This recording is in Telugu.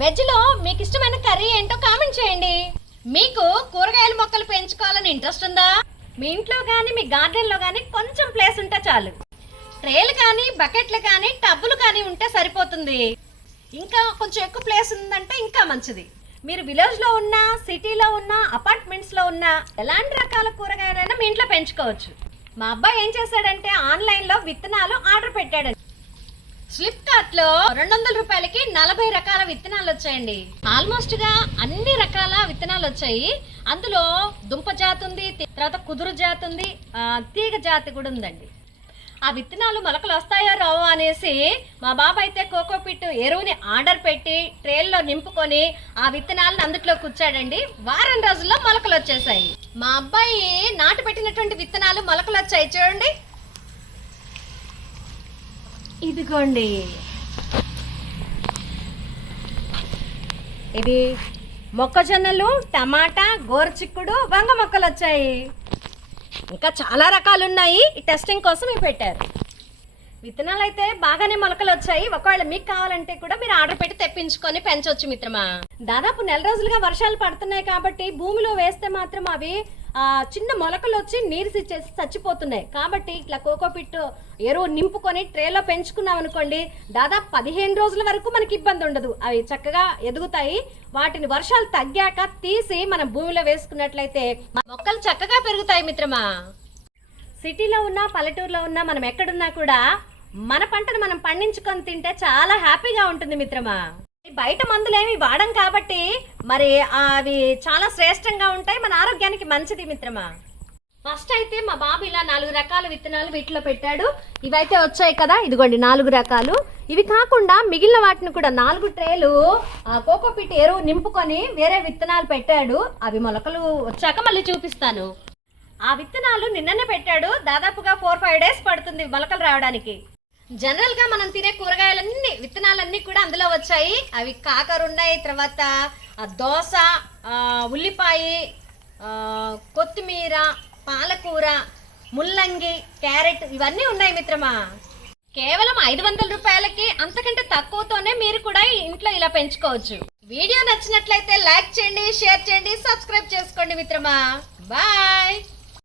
వెజ్లో మీకు ఇష్టమైన కర్రీ ఏంటో కామెంట్ చేయండి. మీకు కూరగాయల మొక్కలు పెంచుకోవాలని ఇంట్రెస్ట్ ఉందా? మీ ఇంట్లో కానీ మీ గార్డెన్లో కానీ కొంచెం ప్లేస్ ఉంటే చాలు. ట్రేలు కానీ బకెట్లు కానీ టబ్బులు కానీ ఉంటే సరిపోతుంది. ఇంకా కొంచెం ఎక్కువ ప్లేస్ ఉందంటే ఇంకా మంచిది. మీరు విలేజ్లో ఉన్నా సిటీలో ఉన్నా అపార్ట్మెంట్స్లో ఉన్నా ఎలాంటి రకాల కూరగాయలైనా మీ ఇంట్లో పెంచుకోవచ్చు. మా అబ్బాయి ఏం చేశాడంటే ఆన్లైన్లో విత్తనాలు ఆర్డర్ పెట్టాడు ఫ్లిప్కార్ట్లో రెండు వందల రూపాయలకి నలభై రకాల విత్తనాలు వచ్చాయండి. ఆల్మోస్ట్గా అన్ని రకాల విత్తనాలు వచ్చాయి. అందులో దుంప జాతి ఉంది తర్వాత కుదురు జాతి ఉంది తీగ జాతి కూడా ఉందండి. ఆ విత్తనాలు మొలకలు వస్తాయో రావో అనేసి మా బాబు అయితే కోకో పిట్ ఎరువుని ఆర్డర్ పెట్టి ట్రేల్లో నింపుకొని ఆ విత్తనాలను అందుట్లో కూర్చాడండి. వారం రోజుల్లో మొలకలు వచ్చేసాయి. మా అబ్బాయి నాటు పెట్టినటువంటి విత్తనాలు మొలకలు వచ్చాయి చూడండి. ఇదిగోండి. ఇది మొక్కజొన్నలు టమాటా గోరచిక్కుడు వంగ మొక్కలు వచ్చాయి ఇంకా చాలా రకాలు ఉన్నాయి ఈ టెస్టింగ్ కోసం ఇవి పెట్టారు. విత్తనాలు అయితే బాగానే మొలకలు వచ్చాయి ఒకవేళ మీకు కావాలంటే కూడా మీరు ఆర్డర్ పెట్టి తెప్పించుకొని పెంచవచ్చు మిత్రమా. దాదాపు నెల రోజులుగా వర్షాలు పడుతున్నాయి కాబట్టి భూమిలో వేస్తే మాత్రం అవి చిన్న మొలకలు వచ్చి నీరు చచ్చిపోతున్నాయి. కాబట్టి ఇట్లా కోకోపిట్ ఎరువు నింపుకొని ట్రేలో పెంచుకున్నాం అనుకోండి దాదాపు పదిహేను రోజుల వరకు మనకి ఇబ్బంది ఉండదు. అవి చక్కగా ఎదుగుతాయి. వాటిని వర్షాలు తగ్గాక తీసి మనం భూమిలో వేసుకున్నట్లయితే మొక్కలు చక్కగా పెరుగుతాయి మిత్రమా. సిటీలో ఉన్నా పల్లెటూరులో ఉన్నా మనం ఎక్కడున్నా కూడా మన పంటను మనం పండించుకొని తింటే చాలా హ్యాపీగా ఉంటుంది మిత్రమా. బయట మందులేమి వాడం కాబట్టి మరి అవి చాలా శ్రేష్టంగా ఉంటాయి. మన ఆరోగ్యానికి మంచిది మిత్రమా? ఫస్ట్ అయితే మా బాబు ఇలా నాలుగు రకాల విత్తనాలు వీటిలో పెట్టాడు. ఇవైతే వచ్చాయి కదా ఇదిగోండి నాలుగు రకాలు. ఇవి కాకుండా మిగిలిన వాటిని కూడా నాలుగు ట్రేలు కోకోపిట్ కోకోపీట్ ఎరువు నింపుకొని వేరే విత్తనాలు పెట్టాడు. అవి మొలకలు వచ్చాక మళ్ళీ చూపిస్తాను. ఆ విత్తనాలు నిన్ననే పెట్టాడు. దాదాపుగా ఫోర్ ఫైవ్ డేస్ పడుతుంది మొలకలు రావడానికి. జనరల్గా మనం తినే కూరగాయలన్నీ విత్తనాలన్నీ కూడా అందులో వచ్చాయి. అవి కాకర ఉన్నాయి తర్వాత ఆ దోస ఉల్లిపాయ కొత్తిమీర పాలకూర ముల్లంగి క్యారెట్ ఇవన్నీ ఉన్నాయి మిత్రమా? కేవలం ఐదు వందల రూపాయలకి అంతకంటే తక్కువతోనే మీరు కూడా ఇంట్లో ఇలా పెంచుకోవచ్చు. వీడియో నచ్చినట్లయితే లైక్ చేయండి షేర్ చేయండి సబ్స్క్రైబ్ చేసుకోండి మిత్రమా. బాయ్!